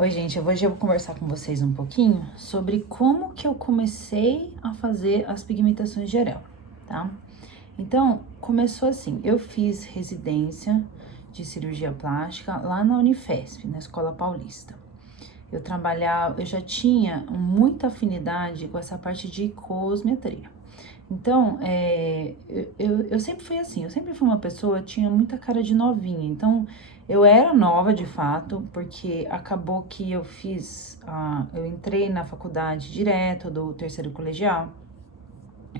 Oi, gente, hoje eu vou conversar com vocês um pouquinho sobre como que eu comecei a fazer as pigmentações de areola, tá? Então, começou assim, eu fiz residência de cirurgia plástica lá na Unifesp, na Escola Paulista. Eu já tinha muita afinidade com essa parte de cosmetria. Então, eu sempre fui assim, eu sempre fui uma pessoa, tinha muita cara de novinha. Então, eu era nova de fato, porque acabou que eu entrei na faculdade direto do terceiro colegial,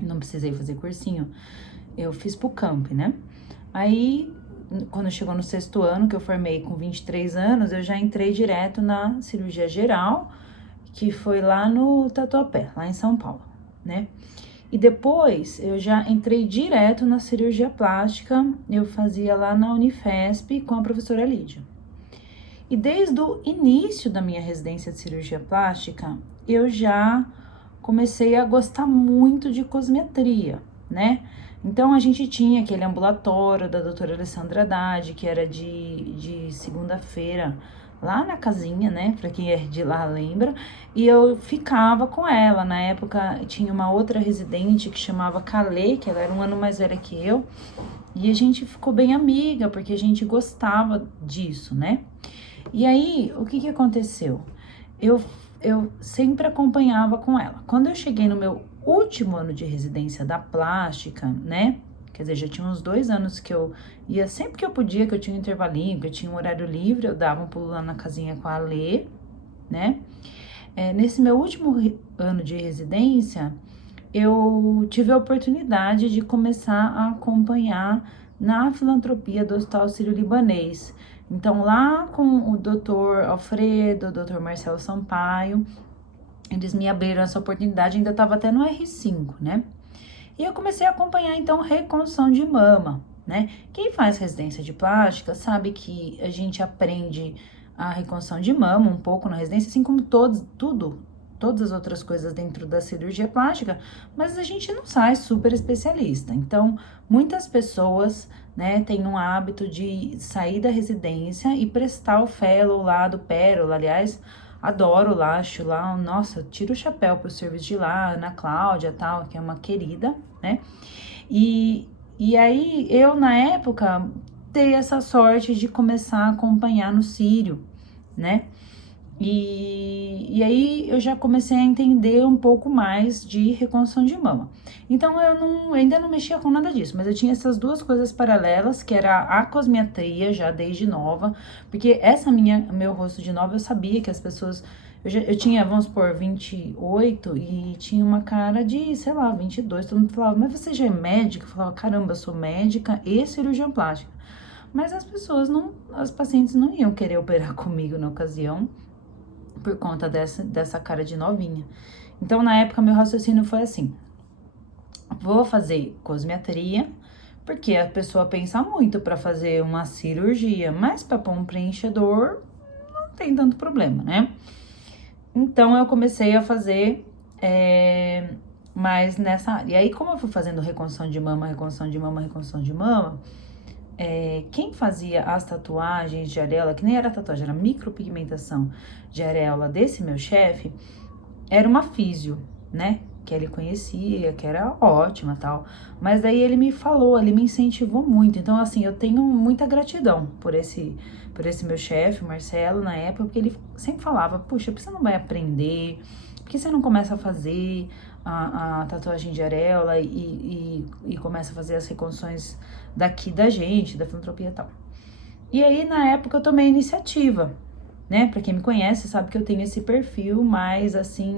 não precisei fazer cursinho, eu fiz pro Camp, né? Aí, quando chegou no sexto ano, que eu formei com 23 anos, eu já entrei direto na cirurgia geral, que foi lá no Tatuapé, lá em São Paulo, né? E depois eu já entrei direto na cirurgia plástica, eu fazia lá na Unifesp com a professora Lídia. E desde o início da minha residência de cirurgia plástica, eu já comecei a gostar muito de cosmetria, né? Então a gente tinha aquele ambulatório da doutora Alessandra Haddad, que era de segunda-feira, lá na casinha, né? Pra quem é de lá lembra. E eu ficava com ela. Na época tinha uma outra residente que chamava Calê, que ela era um ano mais velha que eu. E a gente ficou bem amiga, porque a gente gostava disso, né? E aí, o que aconteceu? Eu, eu sempre acompanhava com ela. Quando eu cheguei no meu último ano de residência da plástica, né? Quer dizer, já tinha uns 2 anos que eu ia sempre que eu podia, que eu tinha um intervalinho, que eu tinha um horário livre, eu dava um pulo lá na casinha com a Alê, né? Nesse meu último ano de residência, eu tive a oportunidade de começar a acompanhar na filantropia do Hospital Sírio-Libanês. Então, lá com o doutor Alfredo, o doutor Marcelo Sampaio, eles me abriram essa oportunidade, ainda estava até no R5, né? E eu comecei a acompanhar, então, reconstrução de mama, né? Quem faz residência de plástica sabe que a gente aprende a reconstrução de mama um pouco na residência, assim como todas as outras coisas dentro da cirurgia plástica, mas a gente não sai super especialista. Então, muitas pessoas, né, têm um hábito de sair da residência e prestar o fellow lá do Pérola, aliás, adoro lá, acho lá, nossa, tiro o chapéu pro serviço de lá, Ana Cláudia tal, que é uma querida, né? E aí, eu, na época, dei essa sorte de começar a acompanhar no Sírio, né? E aí eu já comecei a entender um pouco mais de reconstrução de mama. Então ainda não mexia com nada disso, mas eu tinha essas duas coisas paralelas, que era a cosmetria já desde nova, porque meu rosto de nova, eu sabia que as pessoas, eu tinha, vamos supor, 28 e tinha uma cara de, sei lá, 22, todo mundo falava, mas você já é médica? Eu falava, caramba, eu sou médica e cirurgiã plástica. Mas as pacientes não iam querer operar comigo na ocasião, por conta dessa cara de novinha. Então, na época, meu raciocínio foi assim: vou fazer cosmetria, porque a pessoa pensa muito para fazer uma cirurgia, mas para pôr um preenchedor não tem tanto problema, né? Então, eu comecei a fazer mais nessa área. E aí, como eu fui fazendo reconstrução de mama, reconstrução de mama, reconstrução de mama, quem fazia as tatuagens de areola, que nem era tatuagem, era micropigmentação de areola desse meu chefe, era uma físio, né? Que ele conhecia, que era ótima tal. Mas daí ele me falou, ele me incentivou muito. Então, assim, eu tenho muita gratidão por esse meu chefe, Marcelo, na época, porque ele sempre falava, puxa, por que você não vai aprender? Por que você não começa a fazer a tatuagem de areola e começa a fazer as reconstruções daqui da gente, da filantropia e tal? E aí, na época, eu tomei a iniciativa, né? Pra quem me conhece, sabe que eu tenho esse perfil mais, assim,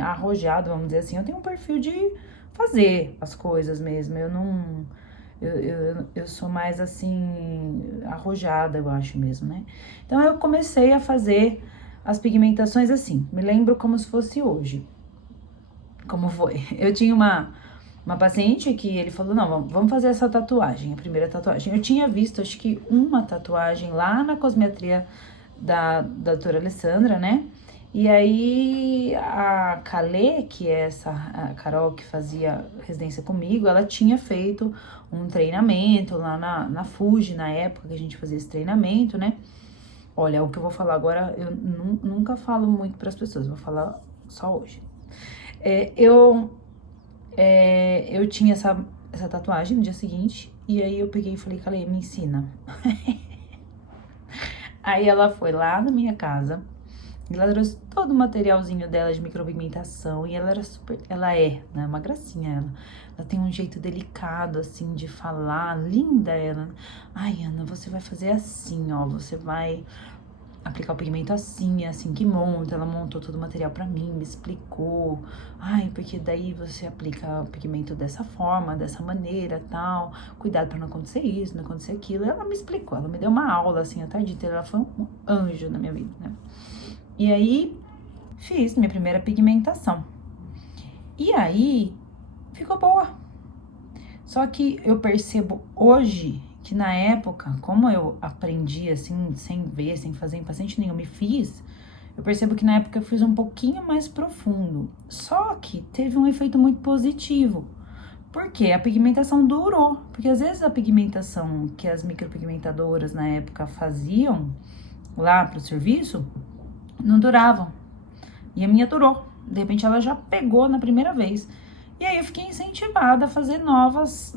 arrojado, vamos dizer assim. Eu tenho um perfil de fazer as coisas mesmo. Eu não... Eu sou mais, assim, arrojada, eu acho mesmo, né? Então, eu comecei a fazer as pigmentações assim. Me lembro como se fosse hoje. Como foi? Eu tinha uma paciente que ele falou, não, vamos fazer essa tatuagem, a primeira tatuagem. Eu tinha visto, acho que uma tatuagem lá na cosmetria da doutora Alessandra, né? E aí a Calê, que é a Carol que fazia residência comigo, ela tinha feito um treinamento lá na Fuji, na época que a gente fazia esse treinamento, né? Olha, o que eu vou falar agora, eu nunca falo muito para as pessoas, vou falar só hoje. Eu tinha essa tatuagem no dia seguinte, e aí eu peguei e falei, Kalê, me ensina. Aí ela foi lá na minha casa, e ela trouxe todo o materialzinho dela de micropigmentação, e ela é, né, uma gracinha ela tem um jeito delicado, assim, de falar, linda ela. Ai, Ana, você vai fazer assim, ó, você vai aplicar o pigmento assim, é assim que monta. Ela montou todo o material pra mim, me explicou. Ai, porque daí você aplica o pigmento dessa forma, dessa maneira, tal. Cuidado pra não acontecer isso, não acontecer aquilo. Ela me explicou, ela me deu uma aula, assim, a tarde inteira. Ela foi um anjo na minha vida, né? E aí, fiz minha primeira pigmentação. E aí, ficou boa. Só que eu percebo hoje que na época, como eu aprendi assim, sem ver, sem fazer em paciente nenhum, me fiz, eu percebo que na época eu fiz um pouquinho mais profundo. Só que teve um efeito muito positivo. Porque a pigmentação durou. Porque às vezes a pigmentação que as micropigmentadoras na época faziam lá pro serviço, não duravam. E a minha durou. De repente ela já pegou na primeira vez. E aí eu fiquei incentivada a fazer novas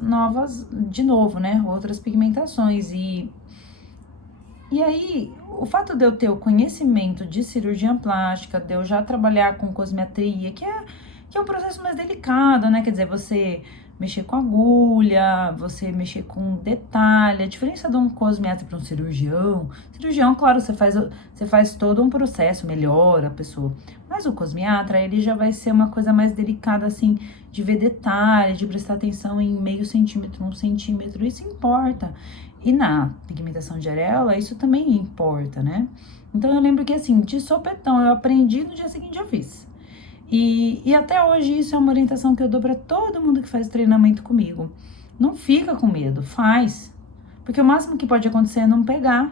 de novo, né? Outras pigmentações. E aí, o fato de eu ter o conhecimento de cirurgia plástica, de eu já trabalhar com cosmetria, que é um processo mais delicado, né? Quer dizer, você mexer com agulha, você mexer com detalhe. A diferença de um cosmeatra para um cirurgião. Cirurgião, claro, você faz todo um processo, melhora a pessoa. Mas o cosmiatra, ele já vai ser uma coisa mais delicada, assim, de ver detalhe, de prestar atenção em meio centímetro, 1 centímetro, isso importa. E na pigmentação de areola, isso também importa, né? Então, eu lembro que, assim, de sopetão, eu aprendi, no dia seguinte eu fiz. E até hoje isso é uma orientação que eu dou para todo mundo que faz treinamento comigo. Não fica com medo, faz. Porque o máximo que pode acontecer é não pegar.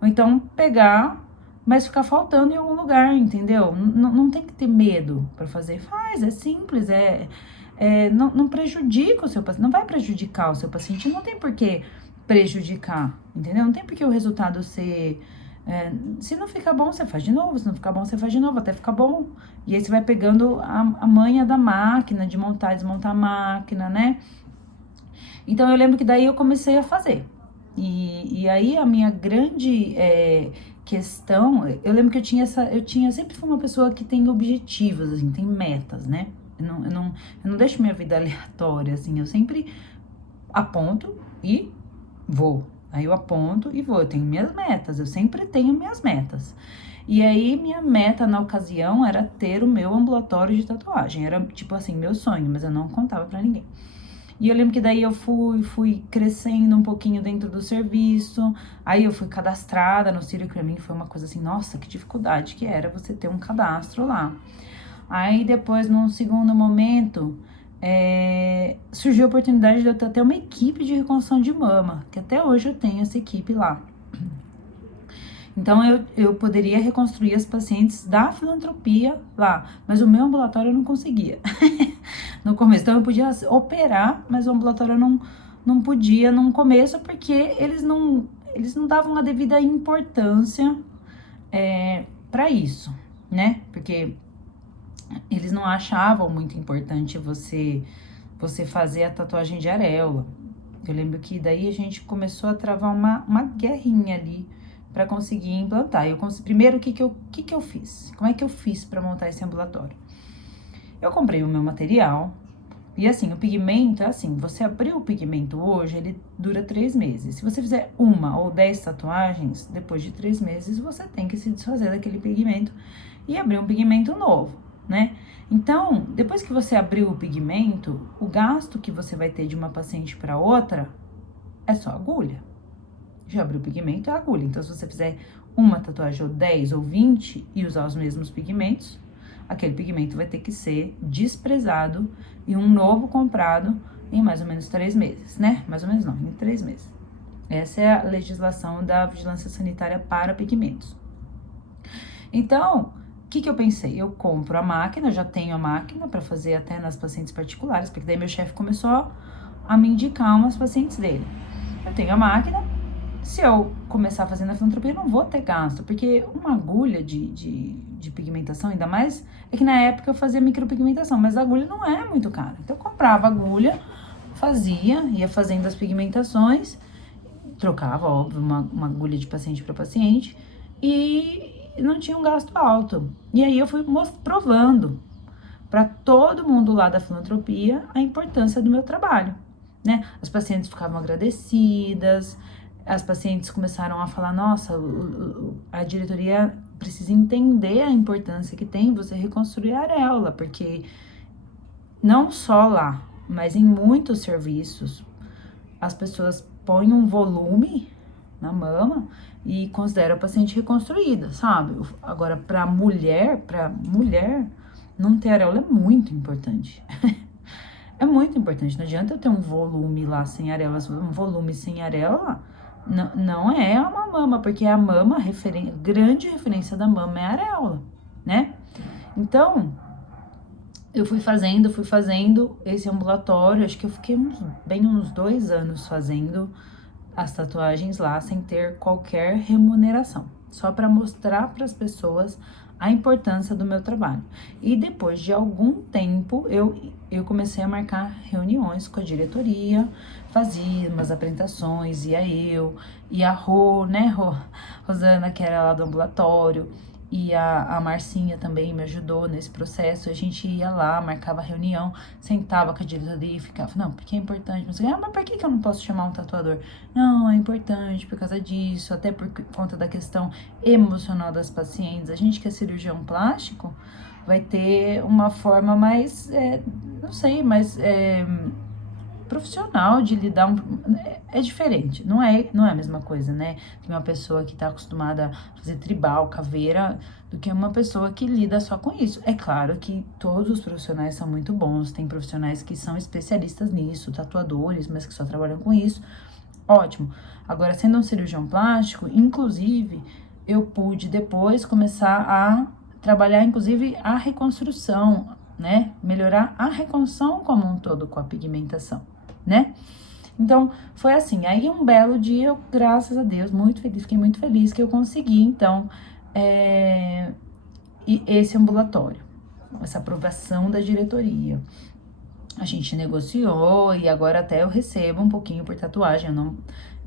Ou então pegar, mas ficar faltando em algum lugar, entendeu? Não tem que ter medo para fazer. Faz, é simples, não prejudica o seu paciente, não vai prejudicar o seu paciente, não tem por que prejudicar, entendeu? Não tem por que o resultado ser... se não ficar bom, você faz de novo. Se não ficar bom, você faz de novo, até ficar bom. E aí você vai pegando a manha da máquina, de montar e desmontar a máquina, né? Então, eu lembro que daí eu comecei a fazer. E aí, a minha grande questão... Eu lembro que eu sempre fui uma pessoa que tem objetivos, assim, tem metas, né? Eu não deixo minha vida aleatória, assim. Eu sempre aponto e vou. Aí eu aponto e vou, eu tenho minhas metas, eu sempre tenho minhas metas. E aí, minha meta na ocasião era ter o meu ambulatório de tatuagem. Era, tipo assim, meu sonho, mas eu não contava pra ninguém. E eu lembro que daí eu fui crescendo um pouquinho dentro do serviço. Aí eu fui cadastrada no Círio, que pra mim foi uma coisa assim, nossa, que dificuldade que era você ter um cadastro lá. Aí depois, num segundo momento... surgiu a oportunidade de eu ter até uma equipe de reconstrução de mama, que até hoje eu tenho essa equipe lá. Então, eu poderia reconstruir as pacientes da filantropia lá, mas o meu ambulatório eu não conseguia. No começo, então eu podia operar, mas o ambulatório eu não podia no começo, porque eles não davam a devida importância para isso, né? Porque eles não achavam muito importante você fazer a tatuagem de areola. Eu lembro que daí a gente começou a travar uma guerrinha ali para conseguir implantar. Primeiro, o que eu fiz? Como é que eu fiz para montar esse ambulatório? Eu comprei o meu material. E assim, o pigmento é assim, você abriu o pigmento hoje, ele dura 3 meses. Se você fizer 1 ou 10 tatuagens, depois de 3 meses, você tem que se desfazer daquele pigmento e abrir um pigmento novo, né? Então, depois que você abriu o pigmento, o gasto que você vai ter de uma paciente para outra é só agulha. Já abriu o pigmento, é agulha. Então, se você fizer uma tatuagem ou 10 ou 20 e usar os mesmos pigmentos, aquele pigmento vai ter que ser desprezado e um novo comprado em mais ou menos 3 meses, né? Mais ou menos não, em 3 meses. Essa é a legislação da vigilância sanitária para pigmentos. Então, o que eu pensei? Eu compro a máquina, já tenho a máquina para fazer até nas pacientes particulares, porque daí meu chefe começou a me indicar umas pacientes dele. Eu tenho a máquina se eu começar fazendo a filantropia, eu não vou ter gasto, porque uma agulha de pigmentação, ainda mais, é que na época eu fazia micropigmentação, mas a agulha não é muito cara. Então eu comprava agulha, fazia, ia fazendo as pigmentações, trocava, óbvio, uma agulha de paciente para paciente, e não tinha um gasto alto. E aí eu fui provando para todo mundo lá da filantropia a importância do meu trabalho, né? As pacientes ficavam agradecidas, as pacientes começaram a falar, nossa, a diretoria precisa entender a importância que tem você reconstruir a areola, porque não só lá, mas em muitos serviços, as pessoas põem um volume na mama e consideram a paciente reconstruída, sabe? Agora, para mulher, não ter areola é muito importante. É muito importante. Não adianta eu ter um volume lá sem areola, um volume sem areola, não é uma mama, porque a mama, grande referência da mama é a areola, né? Então, eu fui fazendo esse ambulatório, acho que eu fiquei uns 2 anos fazendo as tatuagens lá sem ter qualquer remuneração, só para mostrar para as pessoas a importância do meu trabalho. E depois de algum tempo, eu comecei a marcar reuniões com a diretoria, fazia umas apresentações, e a Rosana, que era lá do ambulatório, e a Marcinha também me ajudou nesse processo. A gente ia lá, marcava reunião, sentava com a diretoria e ficava, não, porque é importante, não sei, mas por que eu não posso chamar um tatuador? Não, é importante por causa disso, até por conta da questão emocional das pacientes. A gente que é cirurgião plástico vai ter uma forma mais, não sei, mais profissional de lidar, é diferente, não é a mesma coisa, né, que uma pessoa que tá acostumada a fazer tribal, caveira, do que uma pessoa que lida só com isso. É claro que todos os profissionais são muito bons, tem profissionais que são especialistas nisso, tatuadores, mas que só trabalham com isso, ótimo. Agora, sendo um cirurgião plástico, inclusive, eu pude depois começar a trabalhar, inclusive, a reconstrução, né, melhorar a reconstrução como um todo com a pigmentação, né? Então, foi assim. Aí, um belo dia, eu, graças a Deus, muito feliz, fiquei muito feliz que eu consegui, então, esse ambulatório, essa aprovação da diretoria. A gente negociou e agora até eu recebo um pouquinho por tatuagem, eu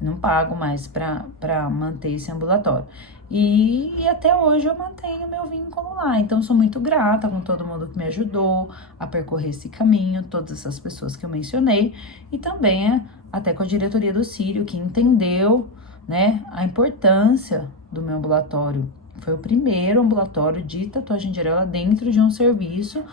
não pago mais pra manter esse ambulatório. E até hoje eu mantenho meu vínculo lá, então sou muito grata com todo mundo que me ajudou a percorrer esse caminho, todas essas pessoas que eu mencionei, e também até com a diretoria do Círio, que entendeu, né, a importância do meu ambulatório. Foi o primeiro ambulatório de tatuagem de areola dentro de um serviço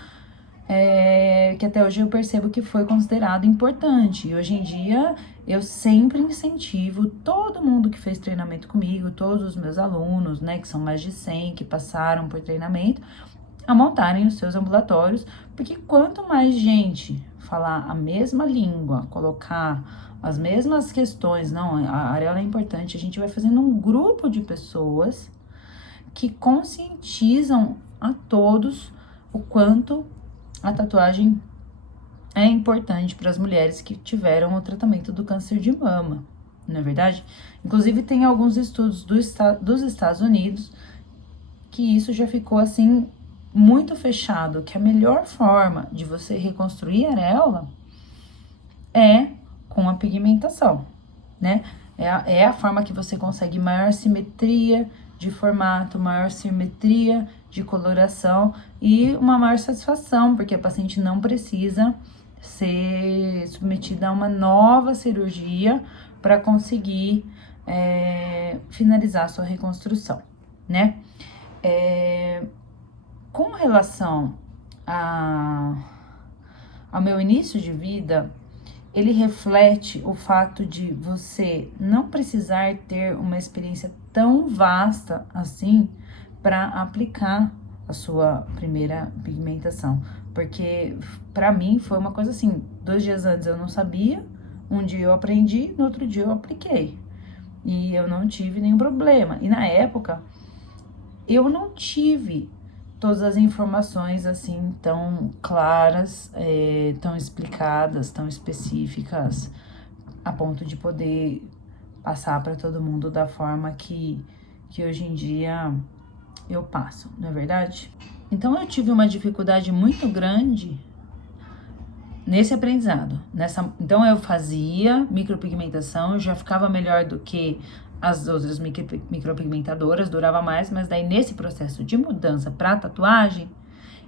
que até hoje eu percebo que foi considerado importante. E hoje em dia eu sempre incentivo todo mundo que fez treinamento comigo, todos os meus alunos, né, que são mais de 100 que passaram por treinamento, a montarem os seus ambulatórios, porque quanto mais gente falar a mesma língua, colocar as mesmas questões, não, a areola é importante, a gente vai fazendo um grupo de pessoas que conscientizam a todos o quanto a tatuagem é importante para as mulheres que tiveram o tratamento do câncer de mama, não é verdade? Inclusive, tem alguns estudos dos Estados Unidos que isso já ficou, assim, muito fechado, que a melhor forma de você reconstruir a areola é com a pigmentação, né? É a forma que você consegue maior simetria de formato, maior simetria de coloração e uma maior satisfação, porque a paciente não precisa ser submetida a uma nova cirurgia para conseguir finalizar a sua reconstrução, né? Com relação ao meu início de vida, ele reflete o fato de você não precisar ter uma experiência tão vasta assim para aplicar a sua primeira pigmentação. Porque para mim foi uma coisa assim, 2 dias antes eu não sabia, um dia eu aprendi, no outro dia eu apliquei. E eu não tive nenhum problema. E na época, eu não tive todas as informações assim tão claras, tão explicadas, tão específicas, a ponto de poder passar para todo mundo da forma que hoje em dia eu passo, não é verdade? Então eu tive uma dificuldade muito grande nesse aprendizado. Então eu fazia micropigmentação, já ficava melhor do que as outras micropigmentadoras, durava mais, mas daí nesse processo de mudança para tatuagem,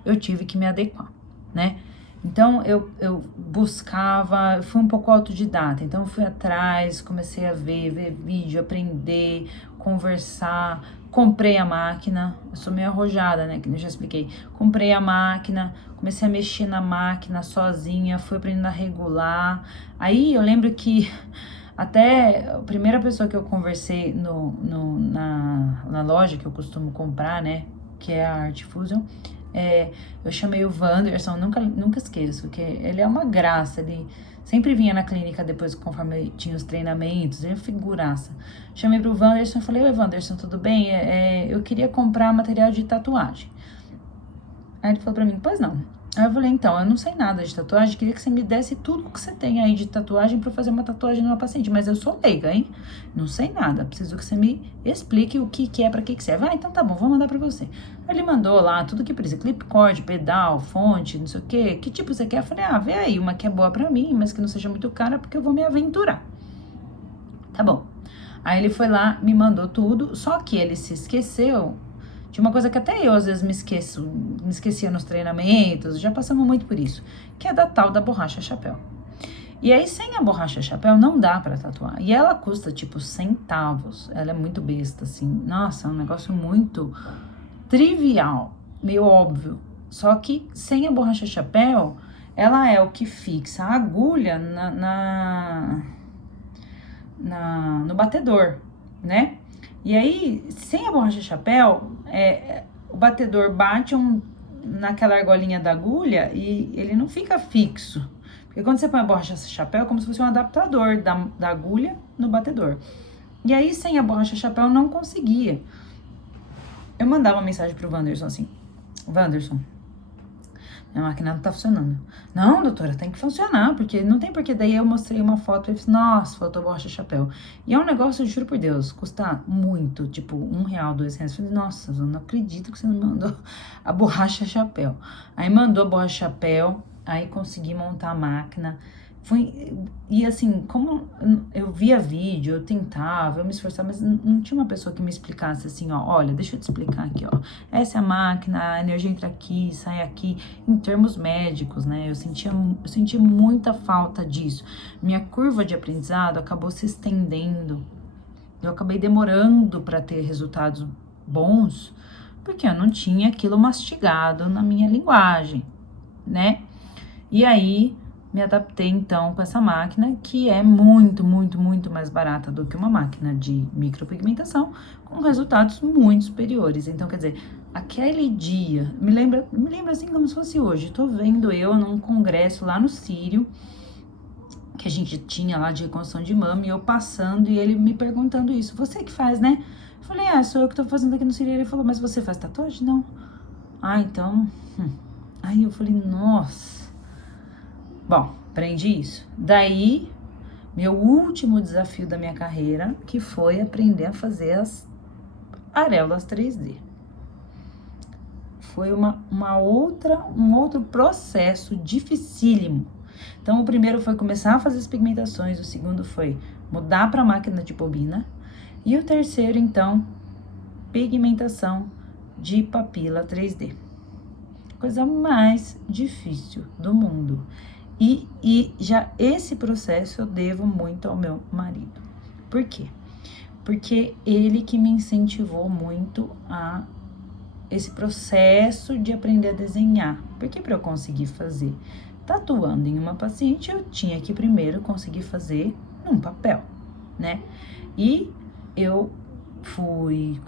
eu tive que me adequar, né? Então eu buscava, eu fui um pouco autodidata, então eu fui atrás, comecei a ver vídeo, aprender, conversar, comprei a máquina, eu sou meio arrojada, né, que eu já expliquei, comprei a máquina, comecei a mexer na máquina sozinha, fui aprendendo a regular, aí eu lembro que até a primeira pessoa que eu conversei na loja que eu costumo comprar, né, que é a Art Fusion, eu chamei o Wanderson, nunca esqueço, que ele é uma graça, ele sempre vinha na clínica depois, conforme tinha os treinamentos, ele é figuraça. Chamei pro Wanderson e falei, oi Wanderson, tudo bem? Eu queria comprar material de tatuagem. Aí ele falou pra mim, pois não. Aí eu falei, então, eu não sei nada de tatuagem, queria que você me desse tudo que você tem aí de tatuagem pra eu fazer uma tatuagem numa paciente, mas eu sou leiga, hein? Não sei nada, preciso que você me explique o que é, pra que serve. Ah, então tá bom, vou mandar pra você. Aí ele mandou lá tudo que precisa, clip cord, pedal, fonte, não sei o quê, que tipo você quer? Eu falei, vê aí, uma que é boa pra mim, mas que não seja muito cara, porque eu vou me aventurar. Tá bom. Aí ele foi lá, me mandou tudo, só que ele se esqueceu de uma coisa que até eu às vezes me esquecia nos treinamentos, já passamos muito por isso, que é da tal da borracha chapéu. E aí, sem a borracha chapéu, não dá pra tatuar. E ela custa, tipo, centavos. Ela é muito besta, assim. Nossa, é um negócio muito trivial, meio óbvio. Só que, sem a borracha chapéu, ela é o que fixa a agulha no batedor, né? E aí, sem a borracha chapéu, o batedor bate naquela argolinha da agulha e ele não fica fixo. Porque quando você põe a borracha chapéu, é como se fosse um adaptador da agulha no batedor. E aí, sem a borracha chapéu, não conseguia. Eu mandava uma mensagem pro Wanderson assim, Wanderson, minha máquina não tá funcionando. Não, doutora, tem que funcionar, porque não tem porquê. Daí eu mostrei uma foto e falei, nossa, faltou borracha chapéu. E é um negócio, juro por Deus, custa muito, tipo, R$1, R$2. Eu falei, nossa, eu não acredito que você não mandou a borracha chapéu. Aí mandou a borracha chapéu, aí consegui montar a máquina. E assim, como eu via vídeo, eu tentava, eu me esforçava, mas não tinha uma pessoa que me explicasse assim, ó, olha, deixa eu te explicar aqui, ó, essa é a máquina, a energia entra aqui, sai aqui, em termos médicos, né, eu senti muita falta disso. Minha curva de aprendizado acabou se estendendo, eu acabei demorando para ter resultados bons, porque eu não tinha aquilo mastigado na minha linguagem, né, e aí me adaptei então com essa máquina, que é muito mais barata do que uma máquina de micropigmentação, com resultados muito superiores. Então, quer dizer, aquele dia, me lembra assim como se fosse hoje. Tô vendo eu num congresso lá no Sírio, que a gente tinha lá de reconstrução de mama, e eu passando e ele me perguntando isso. Você que faz, né? Eu falei, sou eu que tô fazendo aqui no Sírio. Ele falou, mas você faz tatuagem? Não. Então... Aí eu falei, nossa... Bom, aprendi isso. Daí, meu último desafio da minha carreira, que foi aprender a fazer as areolas 3D. Foi um outro processo dificílimo. Então, o primeiro foi começar a fazer as pigmentações, o segundo foi mudar para a máquina de bobina, e o terceiro, então, pigmentação de papila 3D. Coisa mais difícil do mundo. E já esse processo eu devo muito ao meu marido. Por quê? Porque ele que me incentivou muito a esse processo de aprender a desenhar. Porque para eu conseguir fazer tatuando em uma paciente, eu tinha que primeiro conseguir fazer num papel, né? E eu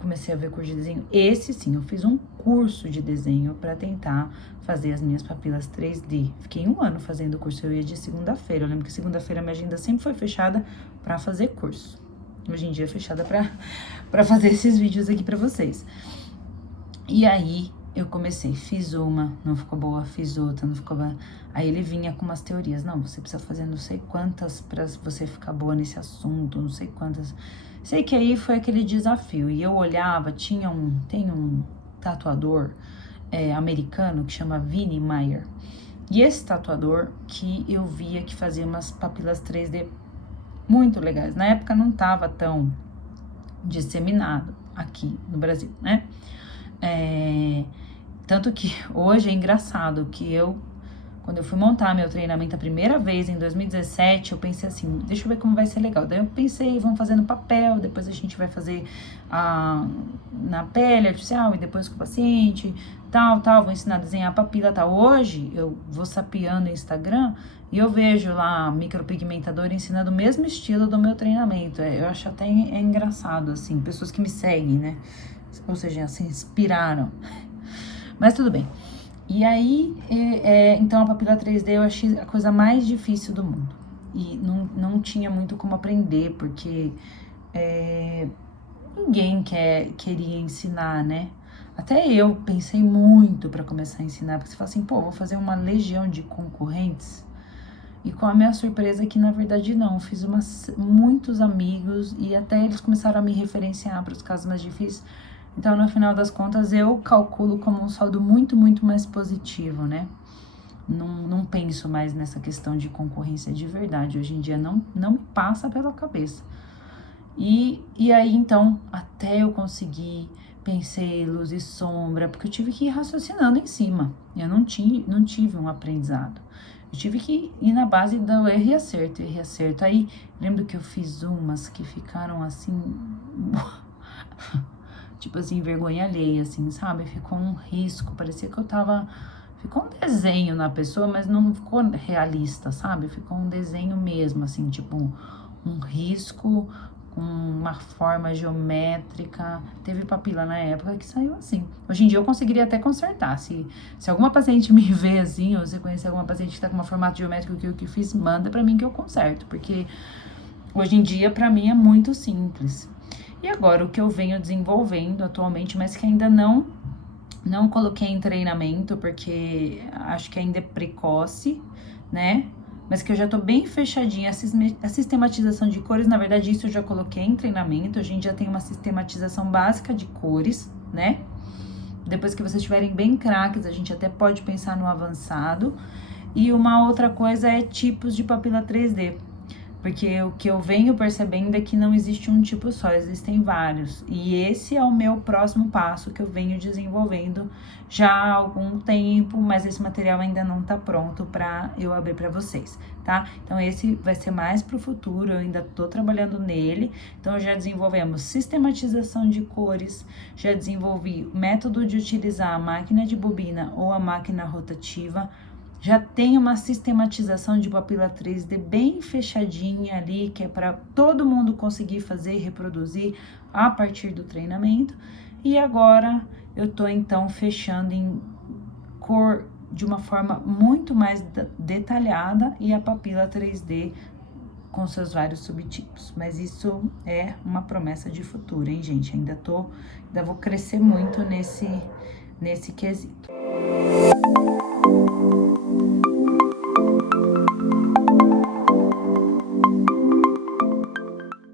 comecei a ver curso de desenho. Esse sim, eu fiz um curso de desenho para tentar fazer as minhas papilas 3D. Fiquei 1 ano fazendo o curso, eu ia de segunda-feira. Eu lembro que segunda-feira minha agenda sempre foi fechada para fazer curso. Hoje em dia é fechada para fazer esses vídeos aqui para vocês. E aí, eu comecei, fiz uma, não ficou boa, fiz outra, não ficou boa. Aí ele vinha com umas teorias, não, você precisa fazer não sei quantas pra você ficar boa nesse assunto, não sei quantas. Sei que aí foi aquele desafio, e eu olhava, tem um tatuador americano que chama Vinnie Meyer, e esse tatuador que eu via que fazia umas papilas 3D muito legais. Na época não tava tão disseminado aqui no Brasil, né? Tanto que hoje é engraçado que quando eu fui montar meu treinamento a primeira vez, em 2017, eu pensei assim, deixa eu ver como vai ser legal. Daí eu pensei, vamos fazer no papel, depois a gente vai fazer na pele artificial e depois com o paciente, tal, vou ensinar a desenhar a papila, tal. Hoje, eu vou sapeando no Instagram e eu vejo lá micropigmentador ensinando o mesmo estilo do meu treinamento. Eu acho até engraçado, assim, pessoas que me seguem, né? Ou seja, se inspiraram. Mas tudo bem. E aí, então a papila 3D eu achei a coisa mais difícil do mundo. E não tinha muito como aprender, porque ninguém queria ensinar, né? Até eu pensei muito para começar a ensinar, porque você fala assim, pô, vou fazer uma legião de concorrentes. E com a minha surpresa é que, na verdade, não. Eu fiz muitos amigos e até eles começaram a me referenciar para os casos mais difíceis. Então, no final das contas, eu calculo como um saldo muito, muito mais positivo, né? Não penso mais nessa questão de concorrência de verdade. Hoje em dia, não me passa pela cabeça. E aí, então, até eu conseguir, pensei luz e sombra, porque eu tive que ir raciocinando em cima. Eu não tive um aprendizado. Eu tive que ir na base do erro e acerto. Aí, lembro que eu fiz umas que ficaram assim... tipo assim, vergonha alheia, assim, sabe? Ficou um risco, parecia que ficou um desenho na pessoa, mas não ficou realista, sabe? Ficou um desenho mesmo, assim, tipo um risco com uma forma geométrica. Teve papila na época que saiu assim. Hoje em dia eu conseguiria até consertar. Se alguma paciente me vê assim, ou você conhecer alguma paciente que tá com um formato geométrico que eu que fiz, manda pra mim que eu conserto, porque hoje em dia pra mim é muito simples. E agora o que eu venho desenvolvendo atualmente, mas que ainda não coloquei em treinamento, porque acho que ainda é precoce, né? Mas que eu já tô bem fechadinha. A sistematização de cores, na verdade, isso eu já coloquei em treinamento. A gente já tem uma sistematização básica de cores, né? Depois que vocês estiverem bem craques, a gente até pode pensar no avançado. E uma outra coisa é tipos de papila 3D. Porque o que eu venho percebendo é que não existe um tipo só, existem vários. E esse é o meu próximo passo que eu venho desenvolvendo já há algum tempo, mas esse material ainda não tá pronto para eu abrir para vocês, tá? Então esse vai ser mais pro futuro, eu ainda tô trabalhando nele. Então já desenvolvemos sistematização de cores, já desenvolvi método de utilizar a máquina de bobina ou a máquina rotativa. Já tem uma sistematização de papila 3D bem fechadinha ali, que é para todo mundo conseguir fazer e reproduzir a partir do treinamento. E agora eu tô então fechando em cor de uma forma muito mais detalhada e a papila 3D com seus vários subtipos. Mas isso é uma promessa de futuro, hein, gente? Ainda vou crescer muito nesse quesito.